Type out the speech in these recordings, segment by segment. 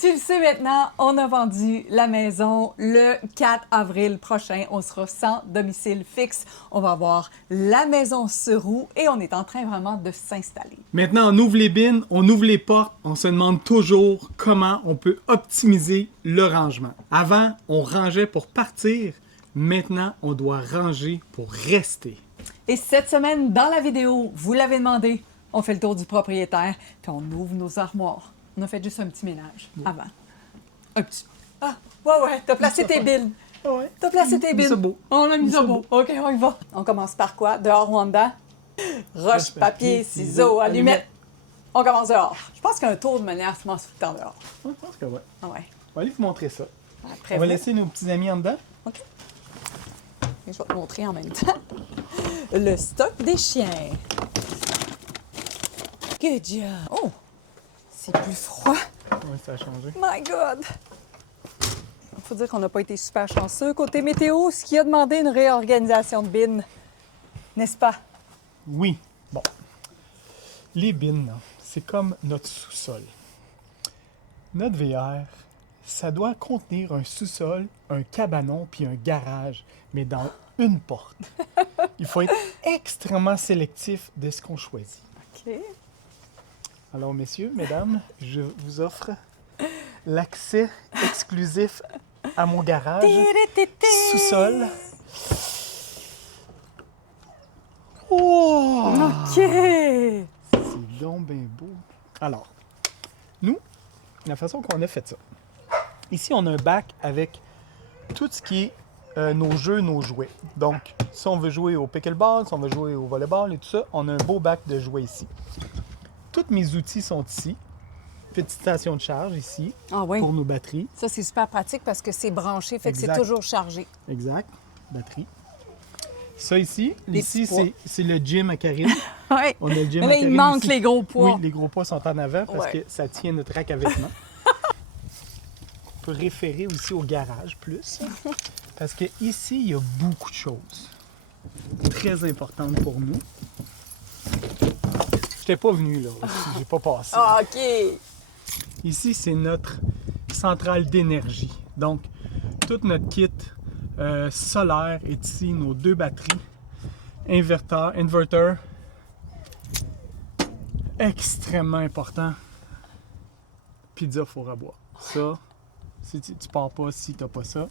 Tu le sais maintenant, on a vendu la maison le 4 avril prochain. On sera sans domicile fixe. On va avoir la maison sur roue et on est en train vraiment de s'installer. Maintenant, on ouvre les bines, on ouvre les portes, on se demande toujours comment on peut optimiser le rangement. Avant, on rangeait pour partir. Maintenant, on doit ranger pour rester. Et cette semaine, dans la vidéo, vous l'avez demandé, on fait le tour du propriétaire, puis on ouvre nos armoires. On a fait juste un petit ménage avant. Un petit... Ah, ouais, t'as placé tes bines. Ouais. T'as placé tes bines. C'est beau. On a mis ça C'est beau. OK, on y va. On commence par quoi? Dehors ou en dedans? Roche, papier, ciseaux, allumettes. On commence dehors. Je pense qu'un tour de manière se commence tout le temps dehors. Je pense que oui. Ah ouais. On va aller vous montrer ça. Après On va vous. laisser nos petits amis en dedans. OK. Et je vais te montrer en même temps le stock des chiens. Good job. Oh, c'est plus froid. Oui, ça a changé. My God! Il faut dire qu'on n'a pas été super chanceux côté météo, ce qui a demandé une réorganisation de bines. N'est-ce pas? Oui. Bon. Les bines, là, c'est comme notre sous-sol. Notre VR, ça doit contenir un sous-sol, un cabanon puis un garage, mais dans une porte. Il faut être extrêmement sélectif de ce qu'on choisit. OK. Alors, messieurs, mesdames, je vous offre l'accès exclusif à mon garage, sous-sol. Oh! OK! C'est donc bien beau. Alors, nous, la façon qu'on a fait ça. Ici, on a un bac avec tout ce qui est nos jeux, nos jouets. Donc, si on veut jouer au pickleball, si on veut jouer au volleyball et tout ça, on a un beau bac de jouets ici. Tous mes outils sont ici. Petite station de charge ici Ah oui. pour nos batteries. Ça, c'est super pratique parce que c'est branché, fait que c'est Exact. toujours chargé. Exact. Batterie. Ça ici, Les ici petits poids. c'est le gym à Karine. Oui. On a le gym Mais à là, il Karine manque ici. les gros poids. Oui, les gros poids sont en avant parce Ouais. que ça tient notre rack à vêtements. On peut référer aussi au garage plus. Parce que ici, il y a beaucoup de choses très importantes pour nous. Je n'étais pas venu là, j'ai pas passé. Ah, OK! Ici, c'est notre centrale d'énergie. Donc, tout notre kit solaire est ici, nos 2 batteries, inverter, extrêmement important. Pizza four à bois. Ça, si tu pars pas si tu n'as pas ça.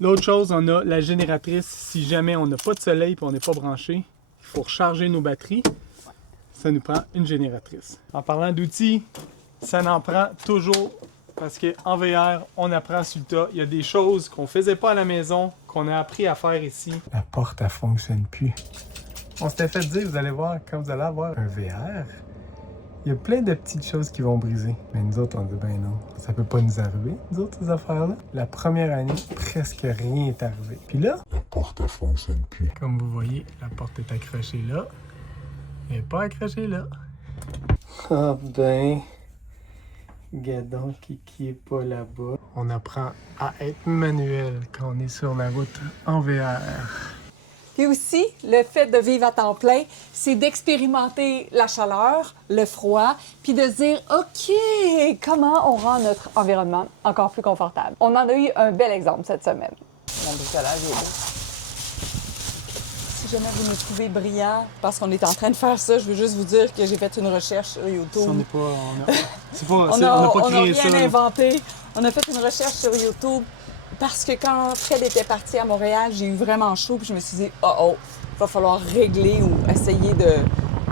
L'autre chose, on a la génératrice. Si jamais on n'a pas de soleil et on n'est pas branché, il faut recharger nos batteries. Ça nous prend une génératrice. En parlant d'outils, ça n'en prend toujours parce qu'en VR, on apprend sur le tas. Il y a des choses qu'on faisait pas à la maison, qu'on a appris à faire ici. La porte, elle fonctionne plus. On s'était fait dire, vous allez voir, quand vous allez avoir un VR, il y a plein de petites choses qui vont briser. Mais nous autres, on dit, ben non, ça peut pas nous arriver, nous autres, ces affaires-là. La première année, presque rien est arrivé. Puis là, la porte, elle fonctionne plus. Comme vous voyez, la porte est accrochée là. Elle n'est pas accrochée là. Ah ben, Gadon qui est pas là-bas. On apprend à être manuel quand on est sur la route en VR. Puis aussi, le fait de vivre à temps plein, c'est d'expérimenter la chaleur, le froid, puis de se dire, OK, comment on rend notre environnement encore plus confortable. On en a eu un bel exemple cette semaine. Mon bricolage est beau. Si jamais vous nous trouvez brillant parce qu'on est en train de faire ça, je veux juste vous dire que j'ai fait une recherche sur YouTube. Ça, on n'est pas... On n'a n'a pas créé rien ça. Là. inventé. On a fait une recherche sur YouTube parce que quand Fred était parti à Montréal, j'ai eu vraiment chaud puis je me suis dit, il va falloir régler ou essayer de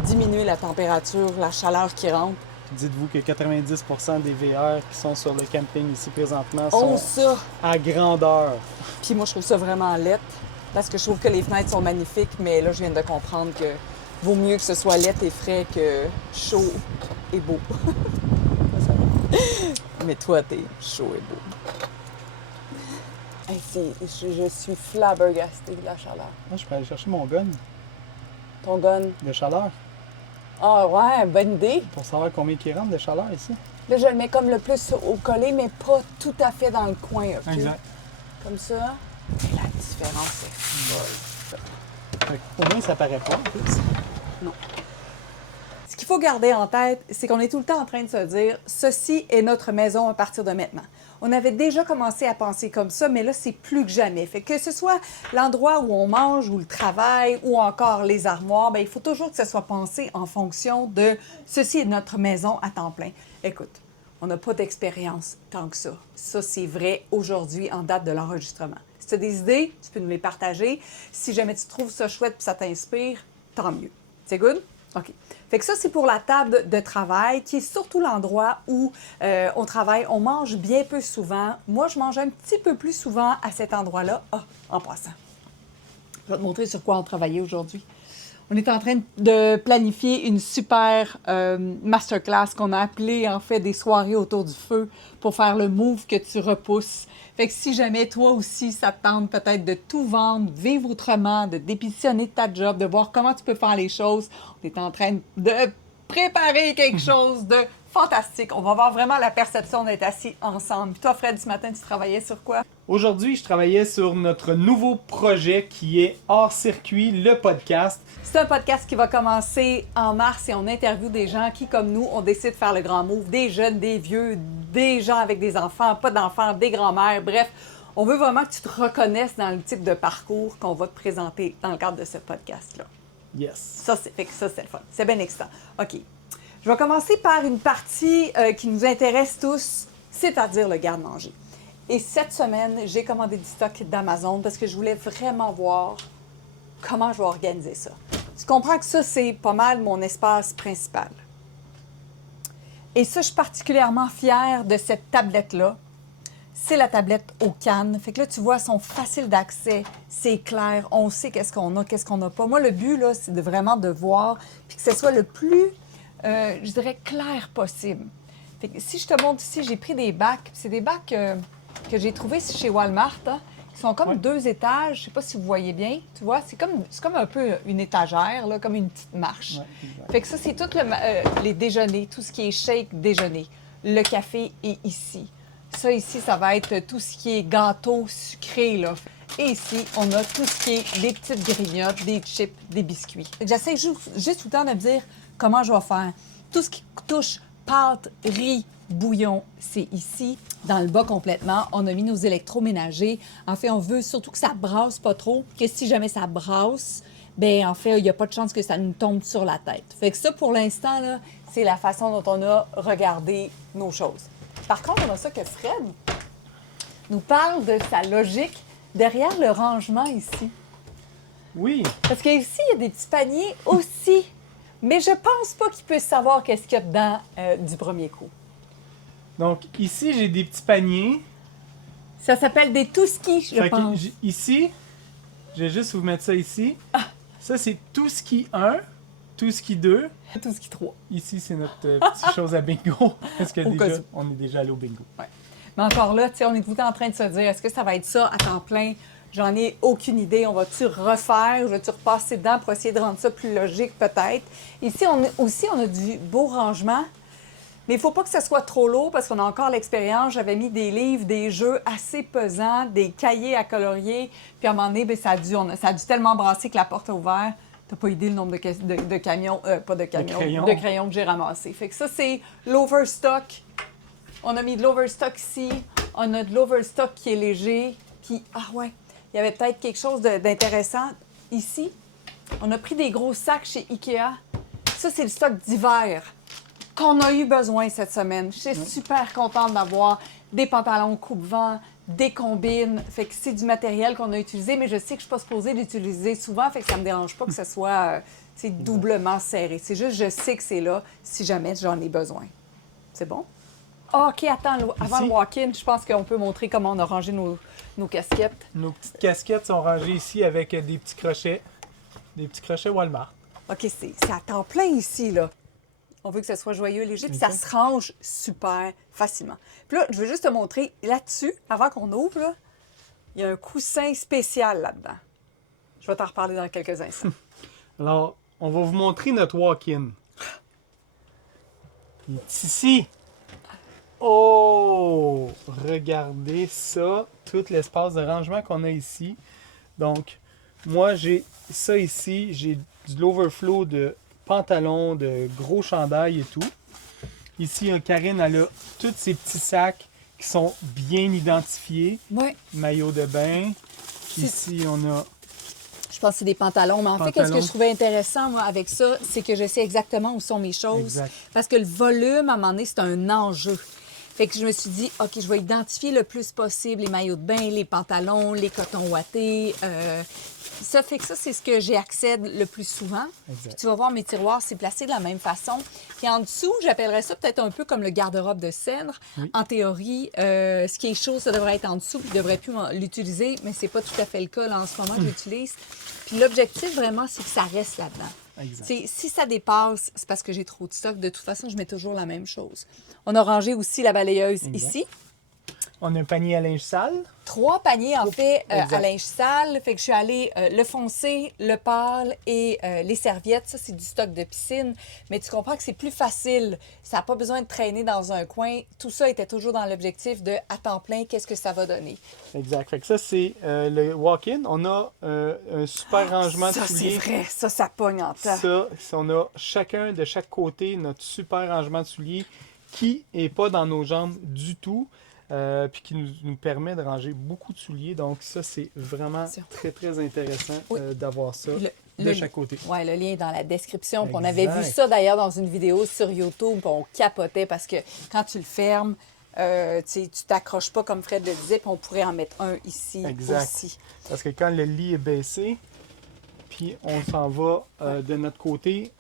diminuer la température, la chaleur qui rentre. Dites-vous que 90% des VR qui sont sur le camping ici présentement Oh, sont ça! à grandeur. Puis moi, je trouve ça vraiment laid parce que je trouve que les fenêtres sont magnifiques, mais là, je viens de comprendre que vaut mieux que ce soit laid et frais que chaud et beau. Mais toi, t'es chaud et beau. Hey, je suis flabbergastée de la chaleur. Moi, je peux aller chercher mon gun Ton gun. de chaleur Ah ouais, bonne idée. pour savoir combien il rentre de chaleur ici. Là, je le mets comme le plus au collé, mais pas tout à fait dans le coin, OK? Exact. Comme ça. Et la différence est folle. Fait que, au moins, ça paraît pas en plus. Non. Ce qu'il faut garder en tête, c'est qu'on est tout le temps en train de se dire « Ceci est notre maison à partir de maintenant ». On avait déjà commencé à penser comme ça, mais là, c'est plus que jamais. Fait que ce soit l'endroit où on mange, ou le travail, ou encore les armoires, bien, il faut toujours que ce soit pensé en fonction de « Ceci est notre maison à temps plein ». Écoute, on n'a pas d'expérience tant que ça. Ça, c'est vrai aujourd'hui en date de l'enregistrement. Si tu as des idées, tu peux nous les partager. Si jamais tu trouves ça chouette et ça t'inspire, tant mieux. C'est good? OK. Fait que ça, c'est pour la table de travail, qui est surtout l'endroit où on travaille. On mange bien peu souvent. Moi, je mange un petit peu plus souvent à cet endroit-là. Ah, en passant. Je vais te montrer sur quoi on travaillait aujourd'hui. On est en train de planifier une super masterclass qu'on a appelée, en fait, des soirées autour du feu pour faire le move que tu repousses. Fait que si jamais toi aussi, ça te tente peut-être de tout vendre, de vivre autrement, de démissionner de ta job, de voir comment tu peux faire les choses, on est en train de préparer quelque chose de fantastique. On va voir vraiment la perception d'être assis ensemble. Puis toi, Fred, ce matin, tu travaillais sur quoi? Aujourd'hui, je travaillais sur notre nouveau projet qui est Hors Circuit, le podcast. C'est un podcast qui va commencer en mars et on interviewe des gens qui, comme nous, ont décidé de faire le grand move. Des jeunes, des vieux, des gens avec des enfants, pas d'enfants, des grands-mères. Bref, on veut vraiment que tu te reconnaisses dans le type de parcours qu'on va te présenter dans le cadre de ce podcast-là. Yes. Ça, c'est le fun. C'est bien excitant. OK. Je vais commencer par une partie qui nous intéresse tous, c'est-à-dire le garde-manger. Et cette semaine, j'ai commandé du stock d'Amazon parce que je voulais vraiment voir comment je vais organiser ça. Tu comprends que ça, c'est pas mal mon espace principal. Et ça, je suis particulièrement fière de cette tablette-là. C'est la tablette aux cannes. Fait que là, tu vois, elles sont faciles d'accès, c'est clair, on sait qu'est-ce qu'on a, qu'est-ce qu'on n'a pas. Moi, le but, là, c'est vraiment de voir puis que ce soit le plus, je dirais, clair possible. Fait que si je te montre ici, j'ai pris des bacs. C'est des bacs que j'ai trouvés chez Walmart, hein, qui sont comme 2 étages. Je sais pas si vous voyez bien. Tu vois, c'est comme un peu une étagère, là, comme une petite marche. Ouais, fait que ça, c'est tout les déjeuners, tout ce qui est shake déjeuner. Le café est ici. Ça, ici, ça va être tout ce qui est gâteau sucré, là. Et ici, on a tout ce qui est des petites grignottes, des chips, des biscuits. J'essaie juste tout le temps de me dire comment je vais faire. Tout ce qui touche pâte, riz, bouillon, c'est ici. Dans le bas complètement, on a mis nos électroménagers. En fait, on veut surtout que ça brasse pas trop, que si jamais ça brasse, bien, en fait, il n'y a pas de chance que ça nous tombe sur la tête. Fait que ça, pour l'instant, là, c'est la façon dont on a regardé nos choses. Par contre, on a ça que Fred nous parle de sa logique derrière le rangement ici. Oui. Parce qu'ici, il y a des petits paniers aussi. Mais je pense pas qu'il puisse savoir qu'est-ce qu'il y a dedans du premier coup. Donc, ici, j'ai des petits paniers. Ça s'appelle des tout-ski, je pense. Ici, je vais juste vous mettre ça ici. Ça, c'est tout ski 1, tout ski 2. Tout ski 3. Ici, c'est notre petite chose à bingo. Parce que déjà, on est déjà allé au bingo. Ouais. Mais encore là, tu sais, on est tout le temps en train de se dire, est-ce que ça va être ça à temps plein? J'en ai aucune idée. On va-tu refaire? Je vais-tu repasser dedans pour essayer de rendre ça plus logique, peut-être? Ici, on a du beau rangement. Mais il ne faut pas que ça soit trop lourd parce qu'on a encore l'expérience. J'avais mis des livres, des jeux assez pesants, des cahiers à colorier. Puis à un moment donné, bien, ça a dû tellement brasser que la porte a ouvert. T'as pas idée le nombre de camions, pas de camions, de crayons que j'ai ramassés. Fait que ça, c'est l'overstock. On a mis de l'overstock ici. On a de l'overstock qui est léger. Puis, il y avait peut-être quelque chose d'intéressant ici. On a pris des gros sacs chez Ikea. Ça, c'est le stock d'hiver qu'on a eu besoin cette semaine. Je suis super contente d'avoir des pantalons coupe-vent, des combines. Fait que c'est du matériel qu'on a utilisé, mais je sais que je ne suis pas supposée l'utiliser souvent, fait que ça ne me dérange pas que ce soit doublement serré. C'est juste, je sais que c'est là si jamais j'en ai besoin. C'est bon? OK, attends, avant le walk-in, je pense qu'on peut montrer comment on a rangé nos casquettes. Nos petites casquettes sont rangées ici avec des petits crochets. Des petits crochets Walmart. OK, c'est à temps plein ici, là. On veut que ce soit joyeux, léger, puis ça se range super facilement. Puis là, je veux juste te montrer, là-dessus, avant qu'on ouvre, là, il y a un coussin spécial là-dedans. Je vais t'en reparler dans quelques instants. Alors, on va vous montrer notre walk-in. Il est ici. Oh! Regardez ça, tout l'espace de rangement qu'on a ici. Donc, moi, j'ai ça ici, j'ai de l'overflow de pantalons, de gros chandails et tout. Ici, Karine, elle a tous ces petits sacs qui sont bien identifiés. Oui. Maillot de bain. Ici, on a... Je pense que c'est des pantalons. Mais en fait, qu'est-ce que je trouvais intéressant, moi, avec ça, c'est que je sais exactement où sont mes choses. Exact. Parce que le volume, à un moment donné, c'est un enjeu. Fait que je me suis dit, OK, je vais identifier le plus possible les maillots de bain, les pantalons, les cotons ouatés. Ça fait que ça, c'est ce que j'accède le plus souvent. Puis tu vas voir, mes tiroirs, c'est placé de la même façon. Puis en dessous, j'appellerais ça peut-être un peu comme le garde-robe de cèdre. Oui. En théorie, ce qui est chaud, ça devrait être en dessous, puis je ne devrais plus l'utiliser, mais c'est pas tout à fait le cas là, en ce moment que j'utilise. Puis l'objectif, vraiment, c'est que ça reste là-dedans. Si ça dépasse, c'est parce que j'ai trop de stock. De toute façon, je mets toujours la même chose. On a rangé aussi la balayeuse ici. On a un panier à linge sale. 3 paniers, en fait, à linge sale. Fait que je suis allée le foncé, le pâle et les serviettes. Ça, c'est du stock de piscine. Mais tu comprends que c'est plus facile. Ça n'a pas besoin de traîner dans un coin. Tout ça était toujours dans l'objectif de, à temps plein, qu'est-ce que ça va donner. Exact. Fait que ça, c'est le walk-in. On a un super rangement de souliers. Ça, c'est vrai. Ça pogne en temps. Ça, on a chacun de chaque côté notre super rangement de souliers qui n'est pas dans nos jambes du tout. Puis qui nous permet de ranger beaucoup de souliers. Donc ça, c'est vraiment très, très intéressant d'avoir ça de chaque côté. Oui, le lien est dans la description. On avait vu ça d'ailleurs dans une vidéo sur YouTube. On capotait parce que quand tu le fermes, tu t'accroches pas comme Fred le disait, puis on pourrait en mettre un ici aussi. Parce que quand le lit est baissé, puis on s'en va de notre côté,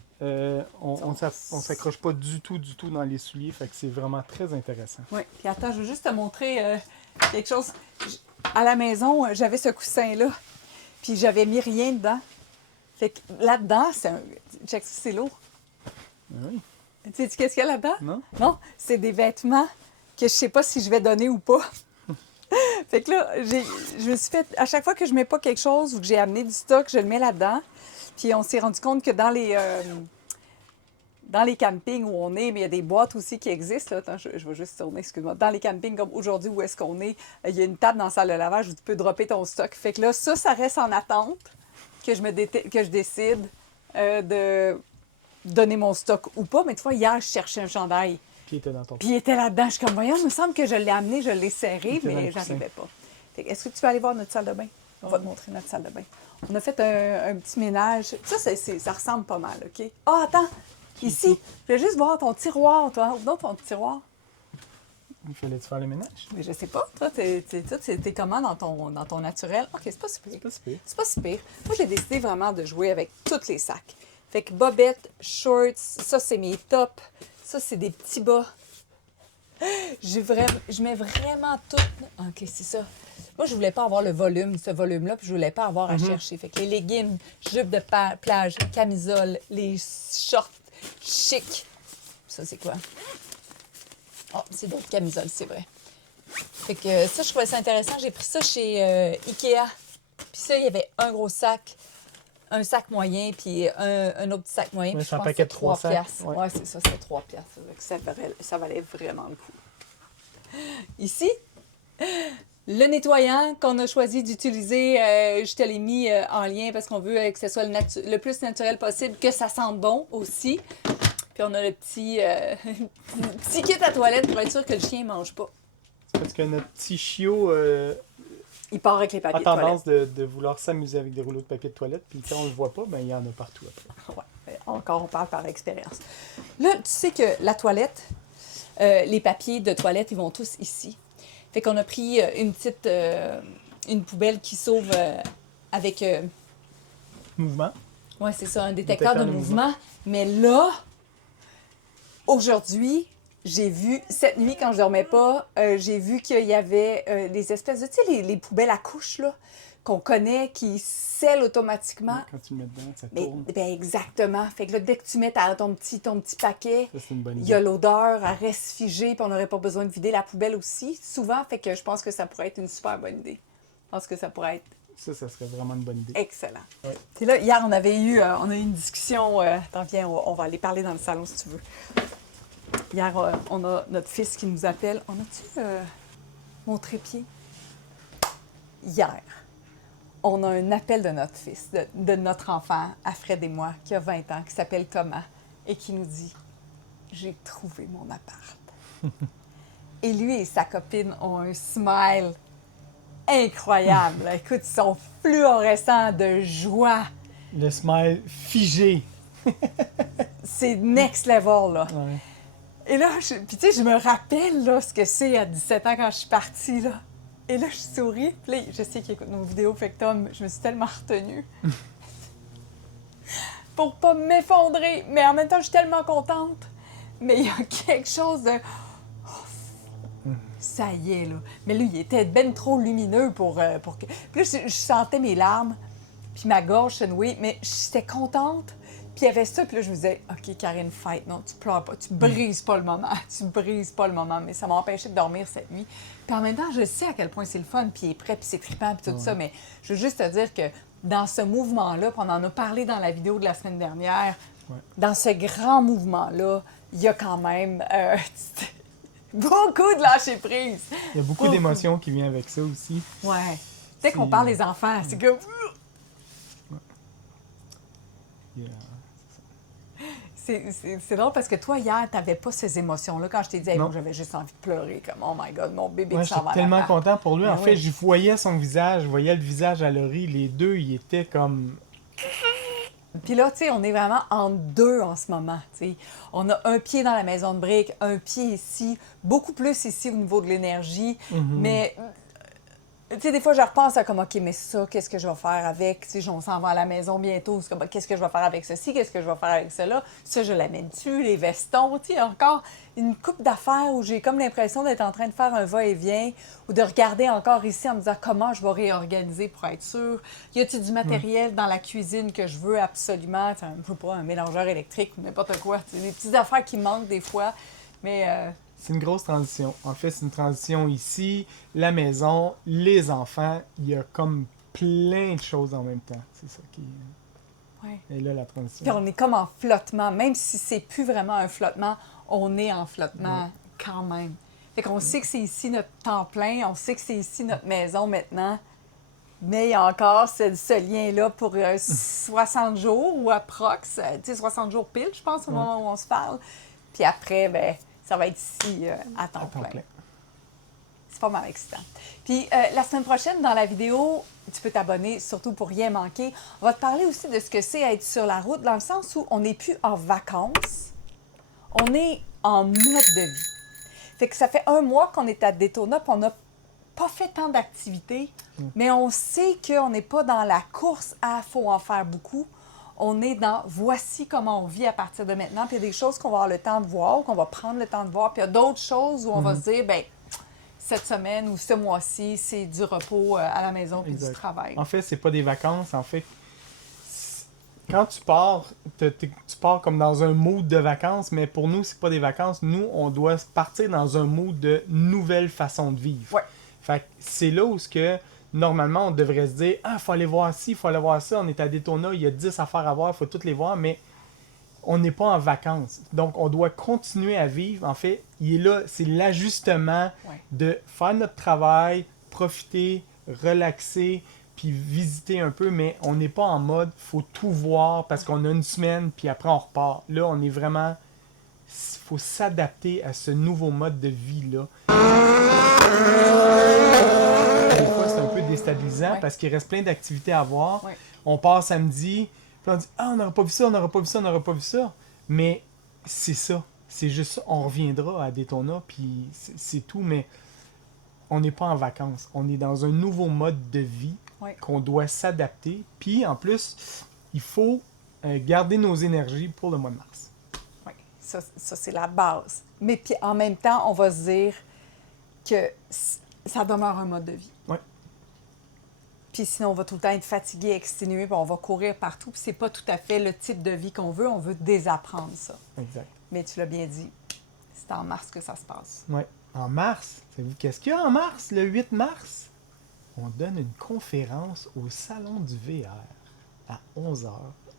on s'accroche pas du tout dans les souliers, fait que c'est vraiment très intéressant. Oui, puis attends, je veux juste te montrer quelque chose. À la maison, j'avais ce coussin-là, puis j'avais mis rien dedans. Fait que là-dedans, check, c'est lourd. Oui. Tu sais qu'est-ce qu'il y a là-dedans? Non. Non, c'est des vêtements que je sais pas si je vais donner ou pas. Fait que là, je me suis fait, à chaque fois que je mets pas quelque chose ou que j'ai amené du stock, je le mets là-dedans. Puis on s'est rendu compte que dans les campings où on est, mais il y a des boîtes aussi qui existent. Là. Attends, je vais juste tourner, excuse-moi. Dans les campings comme aujourd'hui où est-ce qu'on est, il y a une table dans la salle de lavage où tu peux dropper ton stock. Fait que là, ça reste en attente que je décide de donner mon stock ou pas. Mais tu vois, hier, je cherchais un chandail. Puis il était dans ton... Puis il était là-dedans. Je suis comme, voyons, il me semble que je l'ai amené, je l'ai serré, mais j'arrivais pas. Fait que, est-ce que tu vas aller voir notre salle de bain? On va te montrer notre salle de bain. On a fait un petit ménage. Ça ressemble pas mal, OK? Ah, attends! Ici, je vais juste voir ton tiroir, toi. Où donc ton tiroir? Il fallait-tu faire le ménage? Mais je sais pas. Toi, t'es comment dans ton naturel? OK, c'est pas si pire. C'est pas si pire. Moi, j'ai décidé vraiment de jouer avec tous les sacs. Fait que bobettes, shorts, ça, c'est mes tops. Ça, c'est des petits bas. Je mets vraiment tout... OK, c'est ça. Moi, je voulais pas avoir ce volume-là, puis je voulais pas avoir à chercher. Fait que les leggings, jupes de plage, camisole, les shorts chic. Ça, c'est quoi? Oh, c'est d'autres camisoles, c'est vrai. Fait que ça, je trouvais ça intéressant. J'ai pris ça chez Ikea. Puis ça, il y avait un gros sac, un sac moyen, puis un autre petit sac moyen. Puis c'est un paquet de 3 piastres. Ouais, c'est ça, c'était 3 piastres. Ça valait vraiment le coup. Ici, le nettoyant qu'on a choisi d'utiliser, je te l'ai mis en lien parce qu'on veut que ce soit le plus naturel possible, que ça sente bon aussi. Puis on a le petit kit à toilette pour être sûr que le chien ne mange pas. C'est parce que notre petit chiot il part avec les papiers a tendance de vouloir s'amuser avec des rouleaux de papier de toilette, puis quand on le voit pas, ben il y en a partout après. Ouais, encore, on parle par expérience. Là, tu sais que la toilette, les papiers de toilette, ils vont tous ici. Fait qu'on a pris une poubelle qui s'ouvre avec... Mouvement. Oui, c'est ça, un détecteur de mouvement. Mais là, aujourd'hui, j'ai vu, cette nuit, quand je dormais pas, j'ai vu qu'il y avait des espèces de, tu sais, les poubelles à couches, là, qu'on connaît, qui scellent automatiquement. Quand tu le mets dedans, ça tourne. Ben exactement. Fait que là, dès que tu mets ton petit paquet, ça, c'est une bonne idée. Il y a l'odeur, elle reste figée, puis on n'aurait pas besoin de vider la poubelle aussi, souvent. Fait que je pense que ça pourrait être une super bonne idée. Je pense que ça pourrait être... Ça serait vraiment une bonne idée. Excellent. Ouais. Puis là, hier, on a eu une discussion. Attends, viens, on va aller parler dans le salon si tu veux. Hier, on a notre fils qui nous appelle. On a-tu mon trépied? Hier, on a un appel de notre fils, de notre enfant, à Fred et moi, qui a 20 ans, qui s'appelle Thomas, et qui nous dit « J'ai trouvé mon appart. » Et lui et sa copine ont un smile incroyable. Écoute, ils sont fluorescents de joie. Le smile figé. C'est next level, là. Ouais. Et là, puis tu sais, je me rappelle là, ce que c'est à 17 ans quand je suis partie, là. Et là, je souris. Puis là, je sais qu'il écoute nos vidéos, fait que Tom, je me suis tellement retenue. Pour pas m'effondrer. Mais en même temps, je suis tellement contente. Mais il y a quelque chose de... Ça y est, là. Mais lui, il était ben trop lumineux pour que... Puis là, je sentais mes larmes, puis ma gorge se nouait, mais j'étais contente. Puis il y avait ça, puis là, je me disais, OK, Karine, fight, non, tu pleures pas, tu brises pas le moment, tu brises pas le moment. Mais ça m'a empêché de dormir cette nuit. Puis en même temps, je sais à quel point c'est le fun, puis il est prêt, puis c'est trippant, puis tout ça, mais je veux juste te dire que dans ce mouvement-là, puis on en a parlé dans la vidéo de la semaine dernière, dans ce grand mouvement-là, il y a quand même beaucoup de lâcher prise. Il y a beaucoup d'émotions qui viennent avec ça aussi. Ouais. Tu sais qu'on parle des enfants, c'est que... Yeah. C'est drôle parce que toi, hier, t'avais pas ces émotions-là. Quand je t'ai dit, hey, Non. moi, j'avais juste envie de pleurer, comme, oh my God, mon bébé Ouais, qui s'en va j'étais à tellement l'appart. content pour lui. En Ben fait, oui. je voyais son visage, je voyais le visage à Laurie. Les deux, ils étaient comme... Puis là, tu sais, on est vraiment en deux en ce moment, tu sais. On a un pied dans la maison de briques, un pied ici, beaucoup plus ici au niveau de l'énergie. Mais, tu sais, des fois, je repense à comme, OK, mais ça, qu'est-ce que je vais faire avec? Tu sais, on s'en va à la maison bientôt. C'est comme, qu'est-ce que je vais faire avec ceci? Qu'est-ce que je vais faire avec cela? Ça, je l'amène dessus, les vestons. Tu sais, encore une couple d'affaires où j'ai comme l'impression d'être en train de faire un va-et-vient ou de regarder encore ici en me disant comment je vais réorganiser pour être sûre. Y a-t-il du matériel dans la cuisine que je veux absolument? Tu sais, je veux pas, un mélangeur électrique ou n'importe quoi. Tu sais, des petites affaires qui manquent des fois. Mais C'est une grosse transition. En fait, c'est une transition ici, la maison, les enfants. Il y a comme plein de choses en même temps. C'est ça qui ouais. est là, la transition. Puis on est comme en flottement. Même si c'est plus vraiment un flottement, on est en flottement quand même. Fait qu'on sait que c'est ici notre temps plein, on sait que c'est ici notre maison maintenant, mais il y a encore ce lien-là pour 60 jours ou approx, tu sais, 60 jours pile, je pense, au moment où on se parle. Puis après, ben ça va être ici à temps plein. C'est pas mal excitant. Puis la semaine prochaine, dans la vidéo, tu peux t'abonner, surtout pour rien manquer. On va te parler aussi de ce que c'est être sur la route, dans le sens où on n'est plus en vacances, on est en mode de vie. Fait que ça fait 1 mois qu'on est à Daytona, puis on n'a pas fait tant d'activités, mais on sait qu'on n'est pas dans la course à « faut en faire beaucoup ». On est dans « voici comment on vit à partir de maintenant ». Puis il y a des choses qu'on va avoir le temps de voir, qu'on va prendre le temps de voir. Puis il y a d'autres choses où on va se dire, bien, cette semaine ou ce mois-ci, c'est du repos à la maison puis du travail. En fait, c'est pas des vacances. En fait, quand tu pars, tu pars comme dans un mood de vacances, mais pour nous, c'est pas des vacances. Nous, on doit partir dans un mood de nouvelle façon de vivre. Ouais. Fait que c'est là où normalement, on devrait se dire « Ah, il faut aller voir ci, il faut aller voir ça. On est à Daytona, il y a 10 affaires à voir, il faut toutes les voir. » Mais on n'est pas en vacances. Donc, on doit continuer à vivre. En fait, il est là, c'est l'ajustement de faire notre travail, profiter, relaxer, puis visiter un peu, mais on n'est pas en mode « faut tout voir parce qu'on a une semaine, puis après on repart ». Là, on est vraiment... Il faut s'adapter à ce nouveau mode de vie-là. Des fois, c'est un peu déstabilisant parce qu'il reste plein d'activités à voir. On part samedi, puis on dit « Ah, on n'aura pas vu ça, on n'aura pas vu ça, on n'aura pas vu ça ». Mais c'est ça. C'est juste ça. On reviendra à Daytona, puis c'est tout, mais on n'est pas en vacances. On est dans un nouveau mode de vie qu'on doit s'adapter. Puis, en plus, il faut garder nos énergies pour le mois de mars. Oui, ça c'est la base. Mais puis en même temps, on va se dire que ça demeure un mode de vie. Oui. Puis sinon, on va tout le temps être fatigué, exténué, puis on va courir partout. Puis c'est pas tout à fait le type de vie qu'on veut. On veut désapprendre ça. Exact. Mais tu l'as bien dit, c'est en mars que ça se passe. Oui. En mars, savez-vous qu'est-ce qu'il y a en mars, le 8 mars? On donne une conférence au Salon du VR à 11h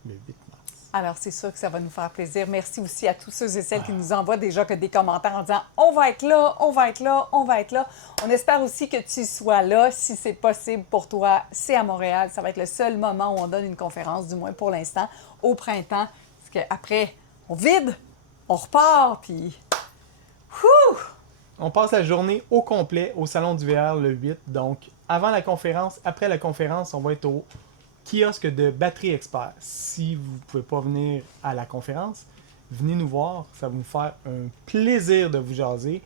le 8 mars. Alors, c'est sûr que ça va nous faire plaisir. Merci aussi à tous ceux et celles qui nous envoient déjà que des commentaires en disant « On va être là, on va être là, on va être là ». On espère aussi que tu sois là. Si c'est possible pour toi, c'est à Montréal. Ça va être le seul moment où on donne une conférence, du moins pour l'instant, au printemps. Parce qu'après, on vide, on repart, puis... Wouh! On passe la journée au complet au Salon du VR le 8. Donc, avant la conférence, après la conférence, on va être au kiosque de Batterie Expert. Si vous ne pouvez pas venir à la conférence, venez nous voir. Ça va nous faire un plaisir de vous jaser.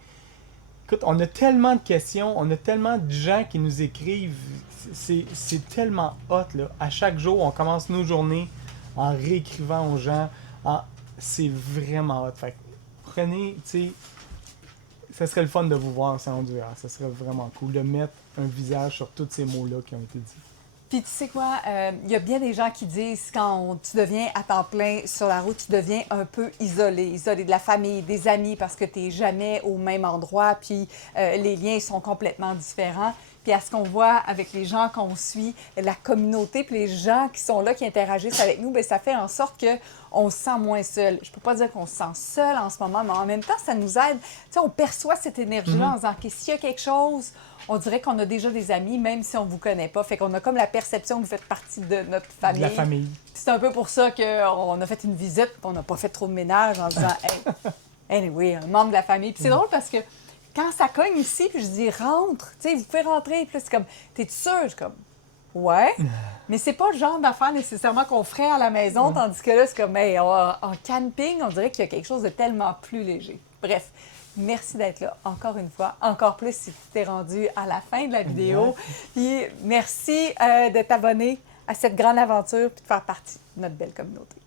Écoute, on a tellement de questions, on a tellement de gens qui nous écrivent. C'est tellement hot, là. À chaque jour, on commence nos journées en réécrivant aux gens. C'est vraiment hot. Fait que prenez, tu sais, ça serait le fun de vous voir au Salon du VR. Ça serait vraiment cool de mettre un visage sur tous ces mots-là qui ont été dits. Puis tu sais quoi, il y a bien des gens qui disent quand tu deviens à temps plein sur la route, tu deviens un peu isolé de la famille, des amis, parce que tu n'es jamais au même endroit, puis les liens sont complètement différents. Puis à ce qu'on voit avec les gens qu'on suit, la communauté, puis les gens qui sont là, qui interagissent avec nous, bien, ça fait en sorte qu'on se sent moins seul. Je peux pas dire qu'on se sent seul en ce moment, mais en même temps, ça nous aide. Tu sais, on perçoit cette énergie-là en disant que s'il y a quelque chose, on dirait qu'on a déjà des amis, même si on ne vous connaît pas. Fait qu'on a comme la perception que vous faites partie de notre famille. De la famille. C'est un peu pour ça qu'on a fait une visite, qu'on n'a pas fait trop de ménage en disant « Hey, anyway, un membre de la famille. » Puis c'est drôle parce que quand ça cogne ici, puis je dis « Rentre! » Tu sais, vous pouvez rentrer. Puis là, c'est comme « T'es-tu sûr? » Je suis comme « Ouais. » Mais c'est pas le genre d'affaire nécessairement qu'on ferait à la maison, tandis que là, c'est comme hey, en camping, on dirait qu'il y a quelque chose de tellement plus léger. Bref. Merci d'être là, encore une fois. Encore plus si tu t'es rendu à la fin de la vidéo. Puis merci de t'abonner à cette grande aventure et de faire partie de notre belle communauté.